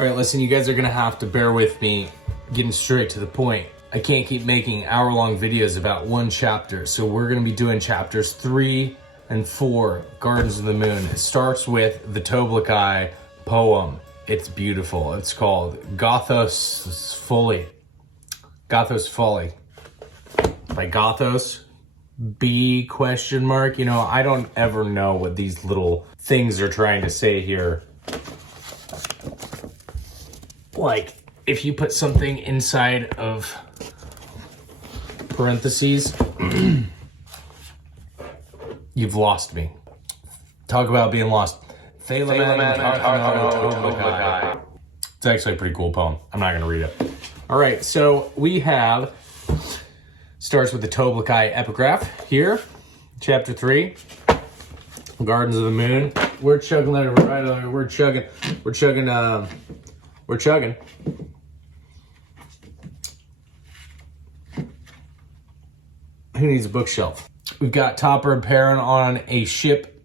All right, listen, you guys are gonna have to bear with me getting straight to the point. I can't keep making hour-long videos about one chapter, so we're gonna be doing chapters 3 and 4, Gardens of the Moon. It starts with the Toblakai poem. It's beautiful. It's called Gothos Folly. Gothos Folly. By Gothos, B question mark. You know, I don't ever know what these little things are trying to say here. Like, if you put something inside of parentheses, you've lost me. Talk about being lost. It's actually a pretty cool poem. I'm not going to read it. All right, so we have, starts with the Toblakai epigraph here, chapter 3, Gardens of the Moon. We're chugging, we're chugging. Who needs a bookshelf? We've got Topper and Perrin on a ship,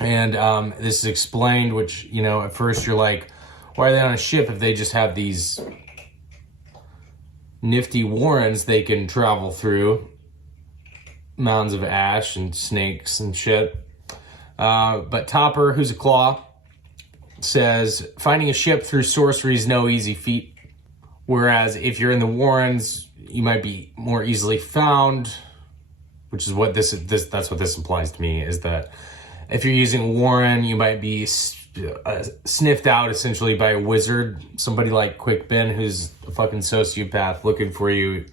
and this is explained, which, you know, at first you're like, why are they on a ship if they just have these nifty warrens they can travel through? Mounds of ash and snakes and shit. But Topper, who's a claw, says, finding a ship through sorcery is no easy feat. Whereas if you're in the warrens, you might be more easily found, which is what that's what this implies to me, is that if you're using a warren, you might be sniffed out essentially by a wizard, somebody like Quick Ben, who's a fucking sociopath looking for you.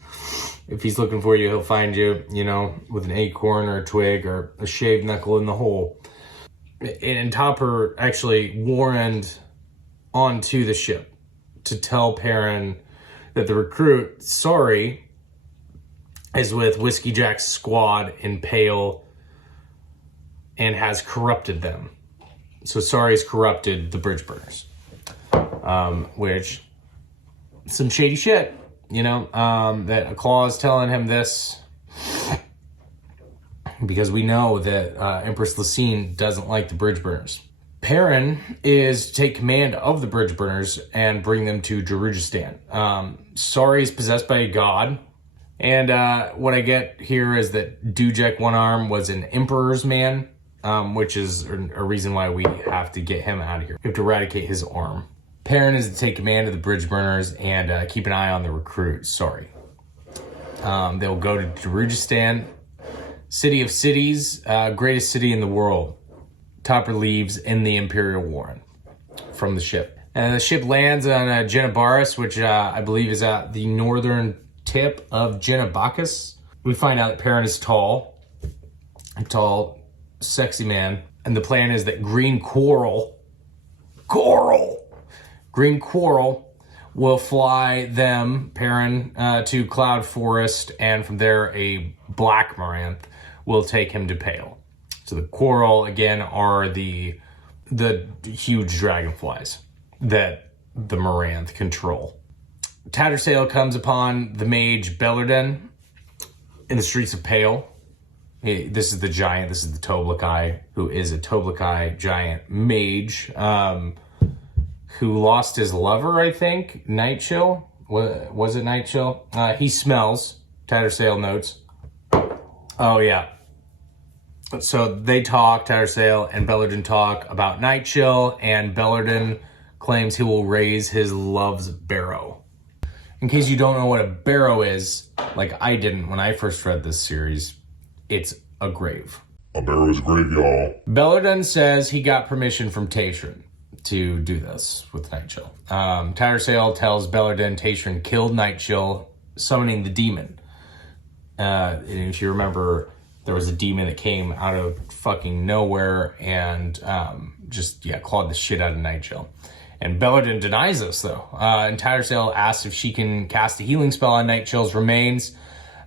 If he's looking for you, he'll find you, you know, with an acorn or a twig or a shaved knuckle in the hole. And Topper actually warrened onto the ship to tell Perrin that the recruit, Sorry, is with Whiskey Jack's squad in Pale and has corrupted them. So Sorry's corrupted the bridge burners, which, some shady shit, you know, that a claw is telling him this because we know that Empress Lysine doesn't like the bridge burners. Perrin is to take command of the bridge burners and bring them to Darujistan. Sorry is possessed by a god. And what I get here is that Dujek One Arm was an emperor's man, which is a reason why we have to get him out of here. We have to eradicate his arm. Perrin is to take command of the bridge burners and keep an eye on the recruit, Sorry. They'll go to Darujistan, city of cities, greatest city in the world. Topper leaves in the Imperial Warren from the ship. And the ship lands on Genebaris, which I believe is at the northern tip of Genebacus. We find out that Perrin is tall, sexy man. And the plan is that Green Quarrel will fly them, Perrin, to Cloud Forest, and from there a Black Moranth will take him to Pale. So the Quarrel, again, are the huge dragonflies that the Moranth control. Tattersail comes upon the mage Bellarden in the streets of Pale. This is the giant, this is the Toblakai, who is a Toblakai giant mage, who lost his lover, I think, Nightchill. Was it Nightchill? He smells, Tattersail notes. Oh, yeah. So they talk, Tattersail and Bellarden talk about Nightchill, and Bellarden claims he will raise his love's barrow. In case you don't know what a barrow is, like I didn't when I first read this series, it's a grave. A barrow is a grave, y'all. Bellarden says he got permission from Tayshrin to do this with Nightchill. Tattersail tells Bellarden Tayshrin killed Nightchill, summoning the demon. And if you remember, there was a demon that came out of fucking nowhere and clawed the shit out of Nightchill. And Bellarden denies this, though. And Tattersail asks if she can cast a healing spell on Nightchill's remains.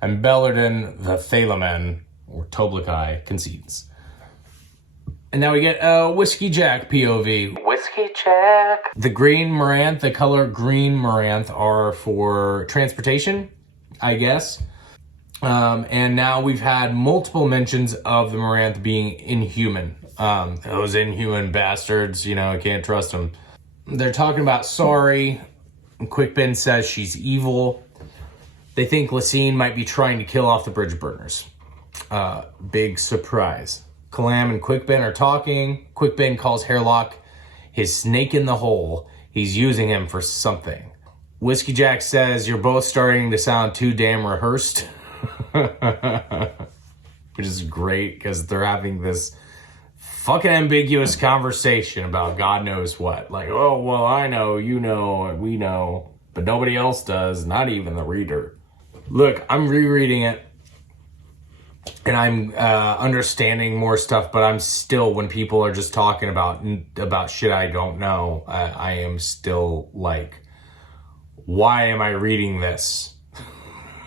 And Bellarden, the Thalaman, or Toblakai, concedes. And now we get a Whiskey Jack POV. Whiskey Jack. The green Moranth, the color green Moranth, are for transportation, I guess. And now we've had multiple mentions of the Moranth being inhuman. Those inhuman bastards, you know, I can't trust them. they're talking about sorry. And Quick Ben says she's evil. They think Lysine might be trying to kill off the bridge burners. Big surprise. Kalam and Quick Ben are talking. Quick Ben calls Hairlock his snake in the hole. He's using him for something. Whiskey Jack says, you're both starting to sound too damn rehearsed. Which is great because they're having this fucking ambiguous conversation about God knows what. Like, oh, well, I know, you know, and we know, but nobody else does, not even the reader. Look, I'm rereading it, and I'm understanding more stuff, but I'm still, when people are just talking about shit I don't know, I am still like, why am I reading this?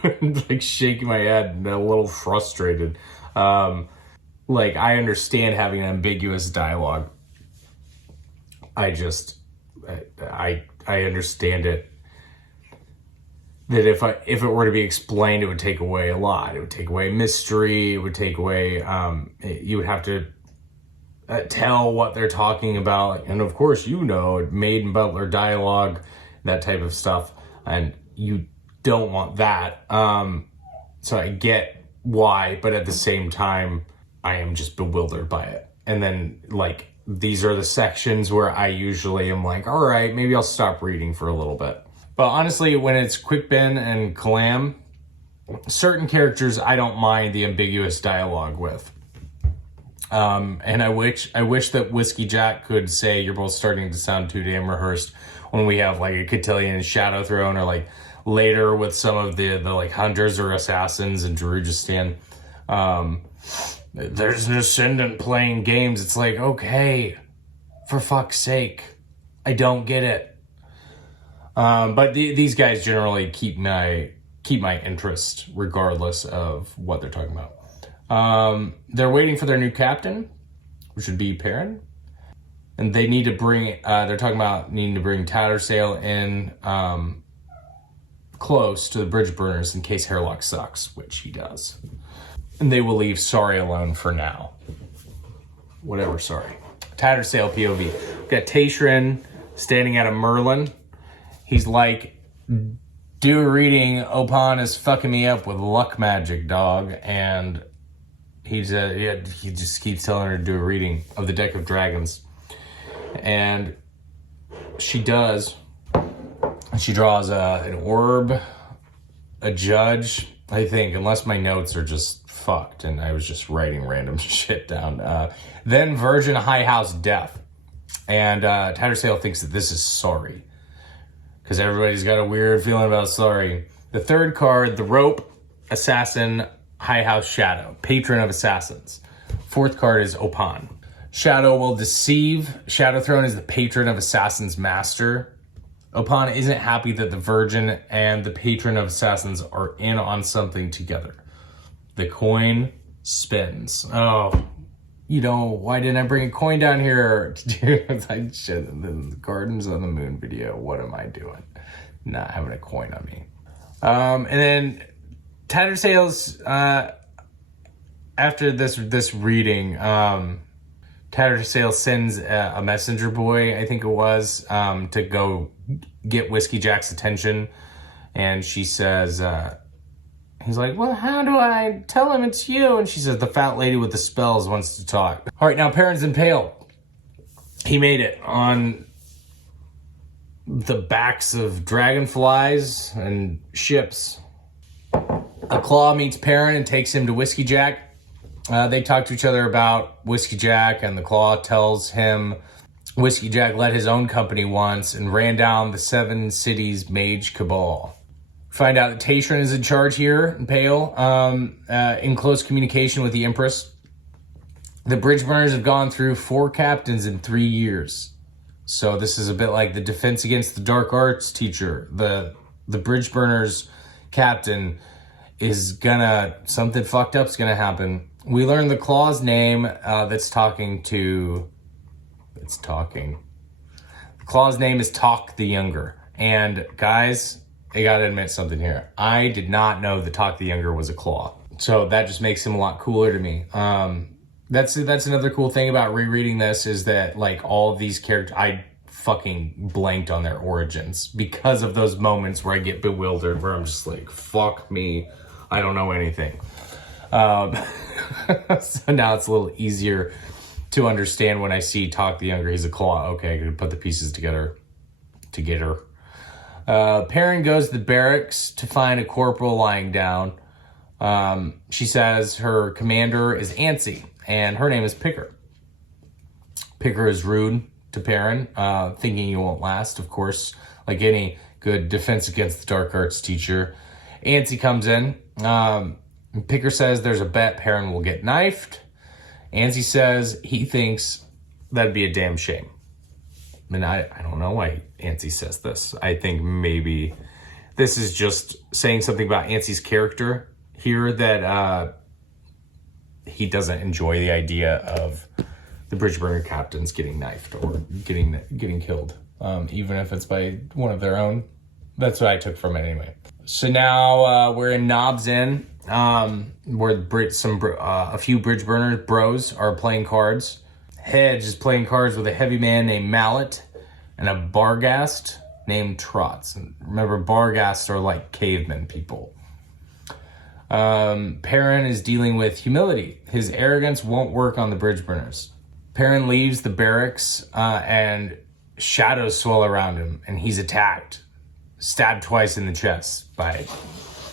Like shaking my head and a little frustrated. Like, I understand having an ambiguous dialogue. I understand it. That if it were to be explained, it would take away a lot. It would take away mystery. It would take away, you would have to tell what they're talking about. And of course, you know, Maid and Butler dialogue, that type of stuff. And you don't want that. So I get why, but at the same time, I am just bewildered by it. And then, like, these are the sections where I usually am like, all right, maybe I'll stop reading for a little bit. But honestly, when it's Quick Ben and Kalam, certain characters I don't mind the ambiguous dialogue with. And I wish that Whiskey Jack could say, you're both starting to sound too damn rehearsed, when we have like a Cotillion Shadow Throne, or like later with some of the like hunters or assassins in Darujistan. There's an ascendant playing games. It's like, okay, for fuck's sake, I don't get it. But these guys generally keep my interest regardless of what they're talking about. They're waiting for their new captain, which would be Perrin. And they need to bring, they're talking about needing to bring Tattersail in close to the bridge burners in case Hairlock sucks, which he does. And they will leave Sorry alone for now. Whatever, Sorry. Tattersail POV. We've got Tayshrin standing at a Merlin. He's like, do a reading, Opan is fucking me up with luck magic, dog. And he just keeps telling her to do a reading of the deck of dragons. And she does. She draws an orb, a judge, I think, unless my notes are just fucked and I was just writing random shit down. Then Virgin High House Death. And Tattersail thinks that this is Sorry, because everybody's got a weird feeling about Sorry. The third card, the Rope, Assassin, High House Shadow, Patron of Assassins. Fourth card is Opan. Shadow will deceive. Shadow Throne is the patron of Assassin's master. Opan isn't happy that the Virgin and the patron of Assassins are in on something together. The coin spins. Oh, you know, why didn't I bring a coin down here to do the Gardens on the Moon video? What am I doing? Not having a coin on me. And then Tattersail's, after this reading, Tattersail sends a messenger boy, I think it was, to go get Whiskey Jack's attention. And she says, he's like, well, how do I tell him it's you? And she says, the fat lady with the spells wants to talk. All right, now Perrin's impaled. He made it on the backs of dragonflies and ships. A Claw meets Perrin and takes him to Whiskey Jack. They talk to each other about Whiskey Jack, and the Claw tells him Whiskey Jack led his own company once and ran down the 7 cities mage cabal. Find out that Tayshrin is in charge here in Pale, in close communication with the Empress. The bridge burners have gone through 4 captains in 3 years. So this is a bit like the Defense Against the Dark Arts teacher. The bridge burners captain is gonna, something fucked up's gonna happen. We learn the Claw's name The Claw's name is Talk the Younger. And guys, I gotta admit something here. I did not know that Talk the Younger was a Claw. So that just makes him a lot cooler to me. That's another cool thing about rereading this, is that like all of these characters, I fucking blanked on their origins because of those moments where I get bewildered, where I'm just like, fuck me, I don't know anything. So now it's a little easier to understand when I see Talk the Younger, he's a claw. Okay, I can put the pieces together to get her. Perrin goes to the barracks to find a corporal lying down. She says her commander is Antsy, and her name is Picker. Picker is rude to Perrin, thinking you won't last, of course, like any good defense against the dark arts teacher. Antsy comes in. Picker says there's a bet Perrin will get knifed. Antsy says he thinks that'd be a damn shame. And I don't know why Antsy says this. I think maybe this is just saying something about Antsy's character here, that he doesn't enjoy the idea of the bridge burner captains getting knifed or getting killed, even if it's by one of their own. That's what I took from it anyway. So now we're in Knobs Inn, where a few bridge burners bros are playing cards. Hedge is playing cards with a heavy man named Mallet and a Barghast named Trots. And remember, Barghasts are like cavemen people. Perrin is dealing with humility. His arrogance won't work on the bridge burners. Perrin leaves the barracks and shadows swell around him, and he's attacked, stabbed twice in the chest by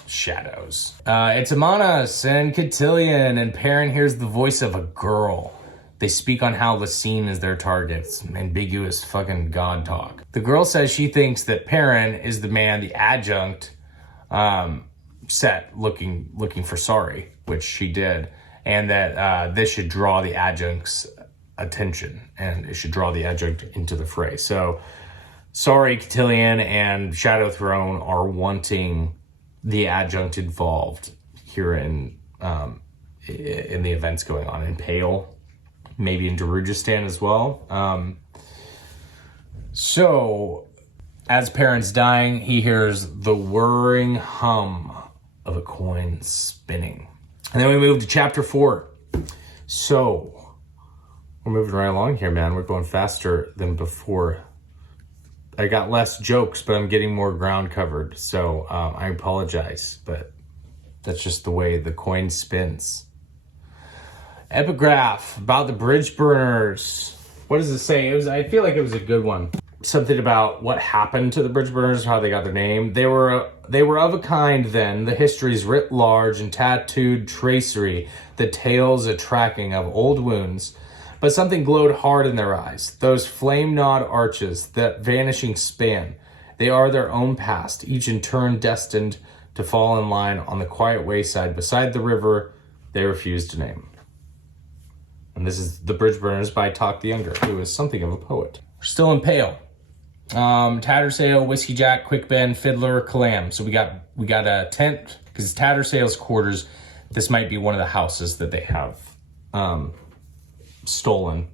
shadows. It's Amanas and Cotillion, and Perrin hears the voice of a girl. They speak on how Lysine is their target. Some ambiguous fucking god talk. The girl says she thinks that Perrin is the man the adjunct set looking for Sorry, which she did, and that this should draw the adjunct's attention, and it should draw the adjunct into the fray. So Sorry, Cotillion, and Shadow Throne are wanting the adjunct involved here in the events going on in Pale, maybe in Darujistan as well. So as Perrin's dying, he hears the whirring hum of a coin spinning. And then we move to chapter 4. So we're moving right along here, man. We're going faster than before. I got less jokes, but I'm getting more ground covered. So I apologize, but that's just the way the coin spins. Epigraph about the bridge burners. What does it say? I feel like it was a good one. Something about what happened to the bridge burners, how they got their name. They were of a kind then, the histories writ large and tattooed tracery, the tales a tracking of old wounds. But something glowed hard in their eyes, those flame-gnawed arches, that vanishing span. They are their own past, each in turn destined to fall in line on the quiet wayside beside the river they refuse to name. And this is The Bridge Burners by Talk the Younger, who is something of a poet. We're still in Pale. Tattersail, Whiskey Jack, Quick Ben, Fiddler, Calam. So we got a tent, because Tattersail's quarters. This might be one of the houses that they have stolen.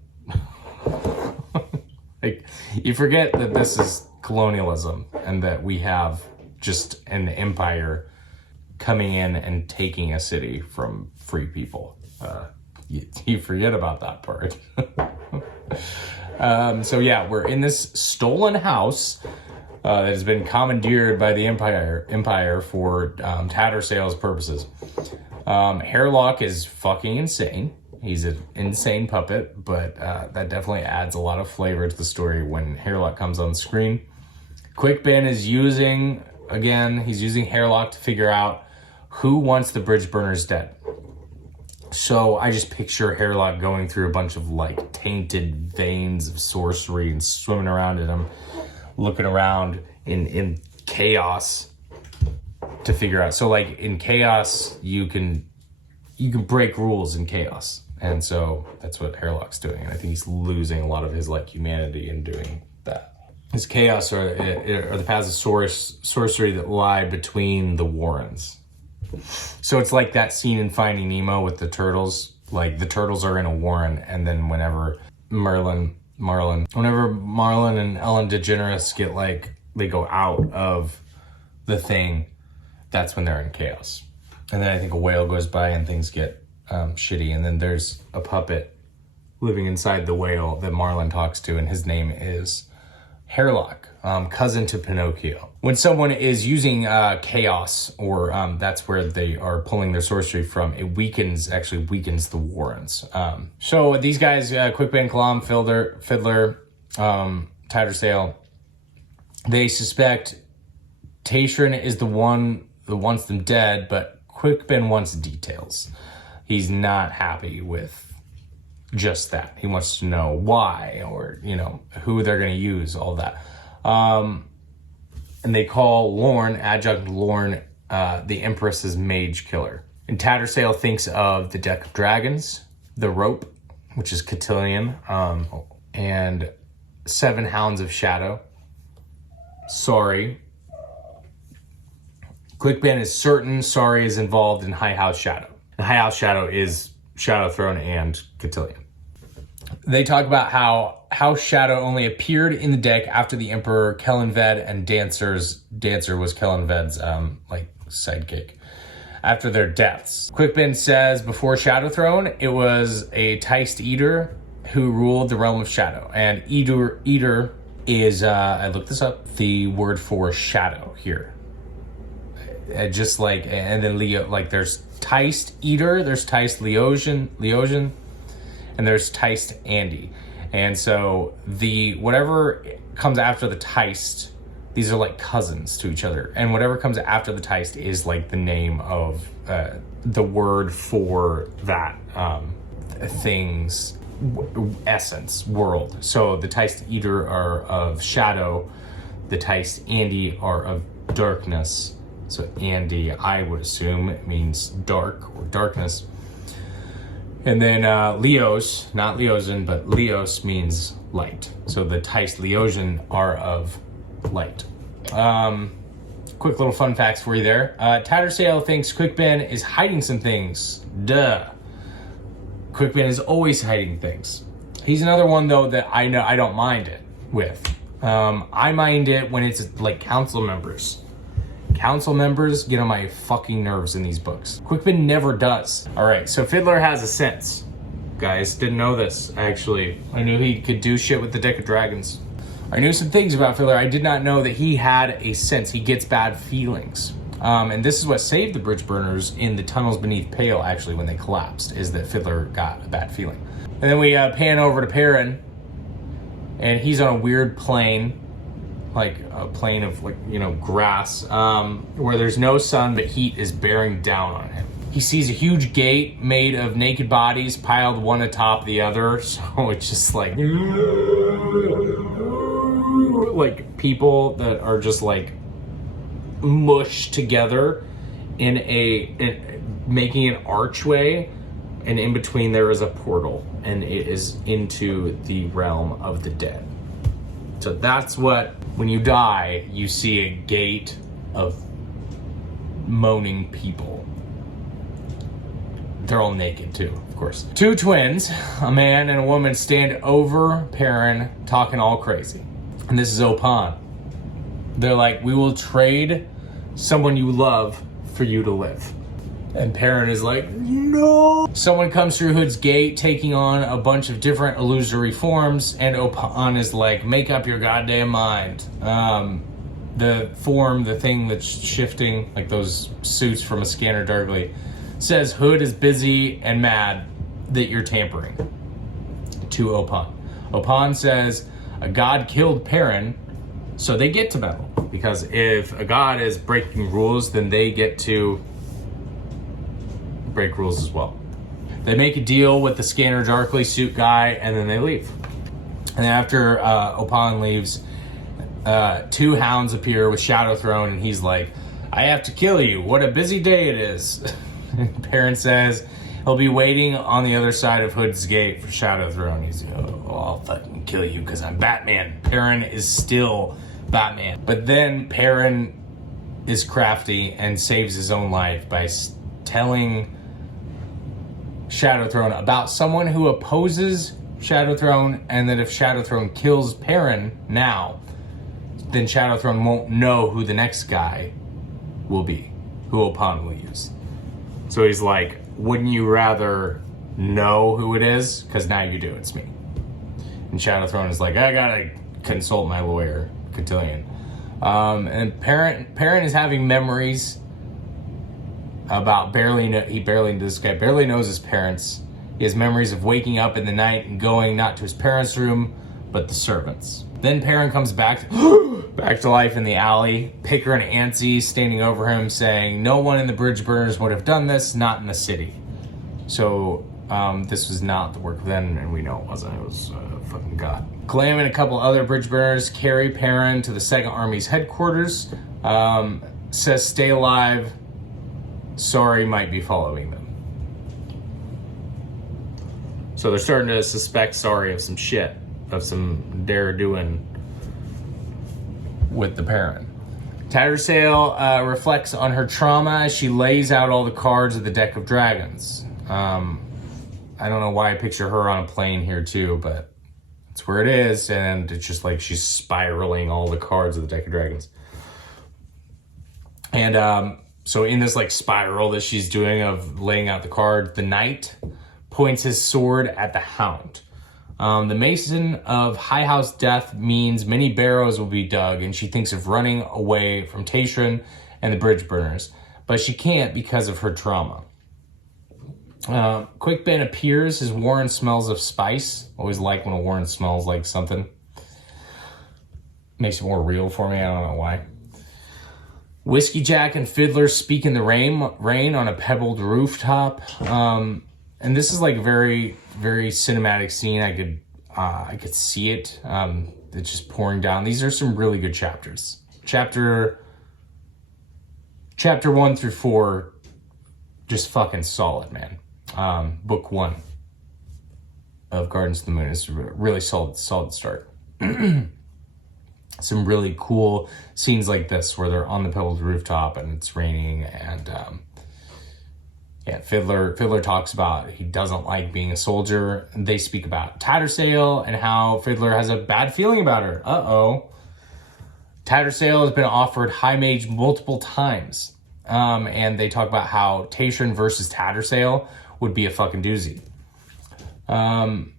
Like, you forget that this is colonialism and that we have just an empire coming in and taking a city from free people. You forget about that part. So yeah, we're in this stolen house that has been commandeered by the empire for Tattersail's purposes. Hairlock is fucking insane. He's an insane puppet, but that definitely adds a lot of flavor to the story when Hairlock comes on screen. Quick Ben is using Hairlock to figure out who wants the bridge burners dead. So I just picture Hairlock going through a bunch of like tainted veins of sorcery and swimming around in them, looking around in chaos to figure out. So like in chaos, you can break rules in chaos. And so that's what Hairlock's doing. And I think he's losing a lot of his like humanity in doing that. His chaos are the paths of sorcery that lie between the Warrens. So it's like that scene in Finding Nemo with the turtles. Like the turtles are in a warren, and then whenever Marlin and Ellen DeGeneres get like, they go out of the thing, that's when they're in chaos. And then I think a whale goes by and things get shitty. And then there's a puppet living inside the whale that Marlin talks to, and his name is Hairlock, cousin to Pinocchio. When someone is using chaos, or that's where they are pulling their sorcery from, it actually weakens the Warrens. So these guys, Quickbend, Kalam, Fiddler, Tattersale, they suspect Tayshrin is the one that wants them dead, but Quickbend wants details. He's not happy with just that. He wants to know why, or, who they're going to use, all that. And they call Lorne, adjunct Lorne, the Empress's mage killer. And Tattersale thinks of the deck of dragons, the rope, which is cotillion, and 7 hounds of shadow. Sorry. Quickbend is certain Sorry is involved in High House Shadow. And High House Shadow is Shadow Throne and cotillion. They talk about how House Shadow only appeared in the deck after the Emperor, Kellanved, and Dancer was Kellanved's sidekick, after their deaths. Quickbend says before Shadow Throne, it was a Teist Eater who ruled the realm of Shadow. And Eater is, I looked this up, the word for shadow here. And then Leo, there's Teist Eater, there's Teist Leosian, and there's Teist Andy. And so whatever comes after the Teist, these are like cousins to each other. And whatever comes after the Teist is like the name of the word for that thing's essence, world. So the Teist Eater are of shadow, the Teist Andy are of darkness. So Andy, I would assume, it means dark or darkness. And then Leos, not Leosin, but Leos means light. So the Teist Leosian are of light. Quick little fun facts for you there. Tattersale thinks Quickbend is hiding some things. Duh. Quickbend is always hiding things. He's another one, though, that I know I don't mind it with. I mind it when it's like council members. Council members get on my fucking nerves in these books. Quickbend never does. All right, so Fiddler has a sense. Guys, didn't know this, actually. I knew he could do shit with the deck of dragons. I knew some things about Fiddler. I did not know that he had a sense. He gets bad feelings. And this is what saved the bridge burners in the tunnels beneath Pale, actually, when they collapsed, is that Fiddler got a bad feeling. And then we pan over to Perrin, and he's on a weird plane, like a plane of grass, where there's no sun, but heat is bearing down on him. He sees a huge gate made of naked bodies piled one atop the other, so it's just like people that are just like mushed together in making an archway, and in between there is a portal, and it is into the realm of the dead. So that's what, when you die, you see a gate of moaning people. They're all naked too, of course. 2 twins, a man and a woman, stand over Perrin talking all crazy. And this is Opan. They're like, we will trade someone you love for you to live. And Perrin is like, no. Someone comes through Hood's gate taking on a bunch of different illusory forms, and Opan is like, make up your goddamn mind. The form, the thing that's shifting, like those suits from a Scanner Darkly, says Hood is busy and mad that you're tampering to Opan. Opan says a god killed Perrin, so they get to battle. Because if a god is breaking rules, then they get to break rules as well. They make a deal with the Scanner Darkly suit guy, and then they leave. And after Opan leaves, 2 hounds appear with Shadow Throne, and he's like, I have to kill you. What a busy day it is. Perrin says he'll be waiting on the other side of Hood's gate for Shadow Throne. He's like, oh, I'll fucking kill you because I'm Batman. Perrin is still Batman. But then Perrin is crafty and saves his own life by telling Shadow Throne about someone who opposes Shadow Throne, and that if Shadow Throne kills Perrin now, then Shadow Throne won't know who the next guy will be, who Opan will use. So he's like, wouldn't you rather know who it is? Because now you do, it's me. And Shadow Throne is like, I gotta consult my lawyer, cotillion. And parent is having memories about this guy barely knows his parents. He has memories of waking up in the night and going not to his parents' room, but the servants. Then parent comes back to life in the alley, picker and antsy standing over him saying, no one in the bridge burners would have done this, not in the city. So this was not the work of them, and we know it wasn't. It was fucking God. Clam and a couple other bridge burners carry Perrin to the 2nd Army's headquarters. Says stay alive. Sorry might be following them. So they're starting to suspect Sorry of some shit, of some dare doing with the Perrin. Tattersail reflects on her trauma as she lays out all the cards of the deck of dragons. I don't know why I picture her on a plane here too, but it's where it is, and it's just like she's spiraling all the cards of the deck of dragons. And so in this like spiral that she's doing of laying out the card, the knight points his sword at the hound. The Mason of High House Death means many barrows will be dug, and she thinks of running away from Tayshrin and the bridge burners, but she can't because of her trauma. Quick Ben appears. His warren smells of spice. Always like when a warren smells like something. Makes it more real for me. I don't know why. Whiskey Jack and Fiddler speak in the rain on a pebbled rooftop. And this is like a very, very cinematic scene. I could see it. It's just pouring down. These are some really good chapters. Chapter 1 through 4, just fucking solid, man. Book 1 of Gardens of the Moon is a really solid start. Some really cool scenes like this where they're on the pebbled rooftop and it's raining, and Fiddler talks about he doesn't like being a soldier. And they speak about Tattersail and how Fiddler has a bad feeling about her. Tattersail has been offered High Mage multiple times. And they talk about how Tayshrin versus Tattersail would be a fucking doozy. And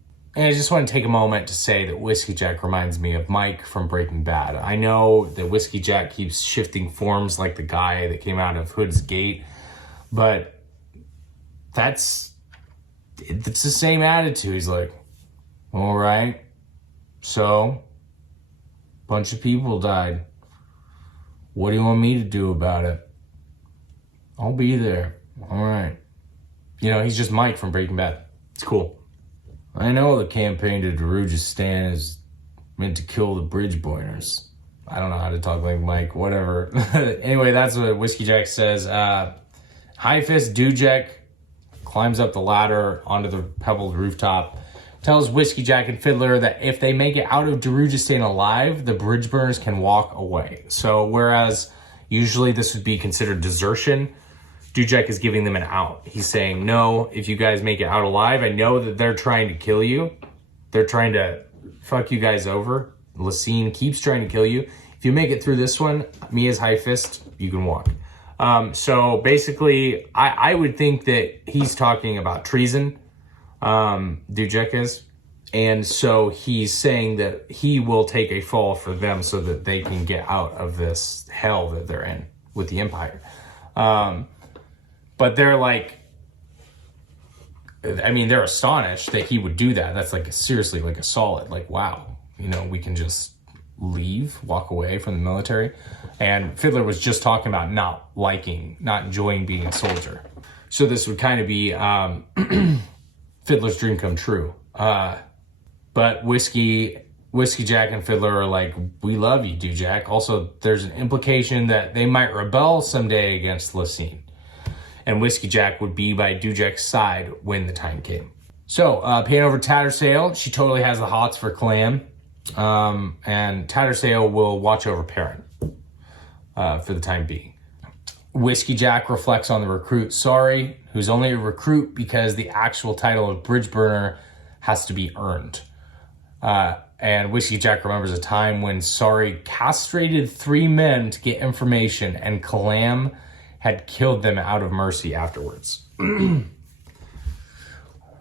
I just want to take a moment to say that Whiskey Jack reminds me of Mike from Breaking Bad. I know that Whiskey Jack keeps shifting forms like the guy that came out of Hood's Gate, but it's the same attitude. He's like, all right, so a bunch of people died. What do you want me to do about it? I'll be there. All right. He's just Mike from Breaking Bad. It's cool. I know the campaign to Darujistan is meant to kill the bridge boyners. I don't know how to talk like Mike, whatever. Anyway, that's what Whiskey Jack says. High Fist Dujek climbs up the ladder onto the pebbled rooftop, tells Whiskey Jack and Fiddler that if they make it out of Darujistan alive, the bridge burners can walk away. So whereas usually this would be considered desertion, Dujek is giving them an out. He's saying, no, if you guys make it out alive, I know that they're trying to kill you. They're trying to fuck you guys over. Lysine keeps trying to kill you. If you make it through this one, me as High Fist, you can walk. So basically, I would think that he's talking about treason, Dujek is. And so he's saying that he will take a fall for them so that they can get out of this hell that they're in with the Empire. But they're like, they're astonished that he would do that. That's like seriously like a solid, like, wow, we can just leave, walk away from the military. And Fiddler was just talking about not enjoying being a soldier. So this would kind of be Fiddler's dream come true. But Whiskey Jack and Fiddler are like, we love you, Dujek. Also, there's an implication that they might rebel someday against Lysine. And Whiskey Jack would be by Dujek's side when the time came. So, pan over Tattersail. She totally has the hots for Clam. And Tattersail will watch over Perrin for the time being. Whiskey Jack reflects on the recruit Sorry, who's only a recruit because the actual title of Bridge Burner has to be earned. And Whiskey Jack remembers a time when Sorry castrated 3 men to get information, and Clam had killed them out of mercy afterwards.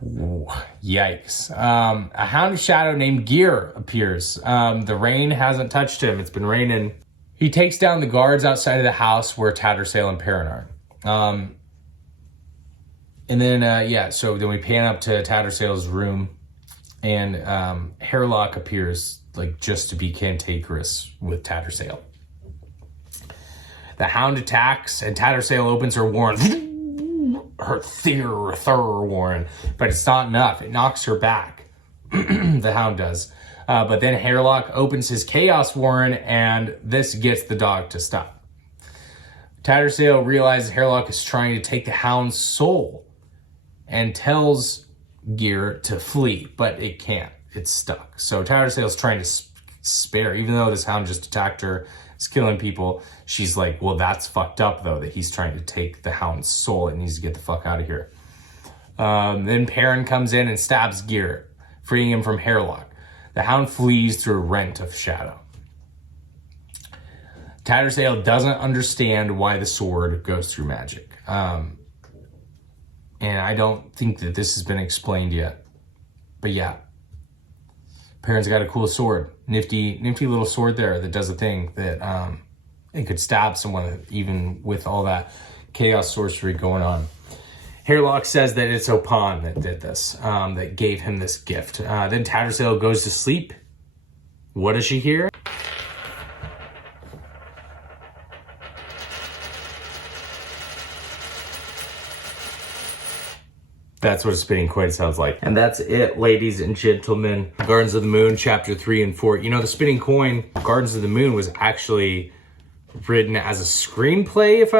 Ooh, yikes. A hound of shadow named Gear appears. The rain hasn't touched him. It's been raining. He takes down the guards outside of the house where Tattersail and Perrin are. And then, so then we pan up to Tattersail's room, and Hairlock appears, like, just to be cantankerous with Tattersail. The hound attacks, and Tattersail opens her warren. Her third warren, but it's not enough. It knocks her back. The hound does. But then Hairlock opens his chaos warren, and this gets the dog to stop. Tattersail realizes Hairlock is trying to take the hound's soul and tells Gear to flee, but it can't. It's stuck. So Tattersail's trying to spare, even though this hound just attacked her, is killing people. She's like, well, that's fucked up, though, that he's trying to take the hound's soul. It needs to get the fuck out of here. Then Perrin comes in and stabs Gear, freeing him from Hairlock. The hound flees through a rent of shadow. Tattersail doesn't understand why the sword goes through magic. And I don't think that this has been explained yet. But yeah. Perrin's got a cool sword. Nifty little sword there that does a thing that it could stab someone even with all that chaos sorcery going on. Hairlock says that it's Opan that did this, that gave him this gift. Then Tattersail goes to sleep. What does she hear? That's what a spinning coin sounds like. And that's it, ladies and gentlemen. Gardens of the Moon, chapter 3 and 4. You know, the spinning coin, Gardens of the Moon, was actually written as a screenplay, if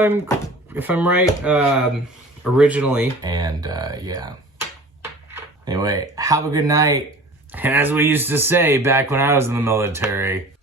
I'm right, originally. And yeah. Anyway, have a good night. And as we used to say back when I was in the military,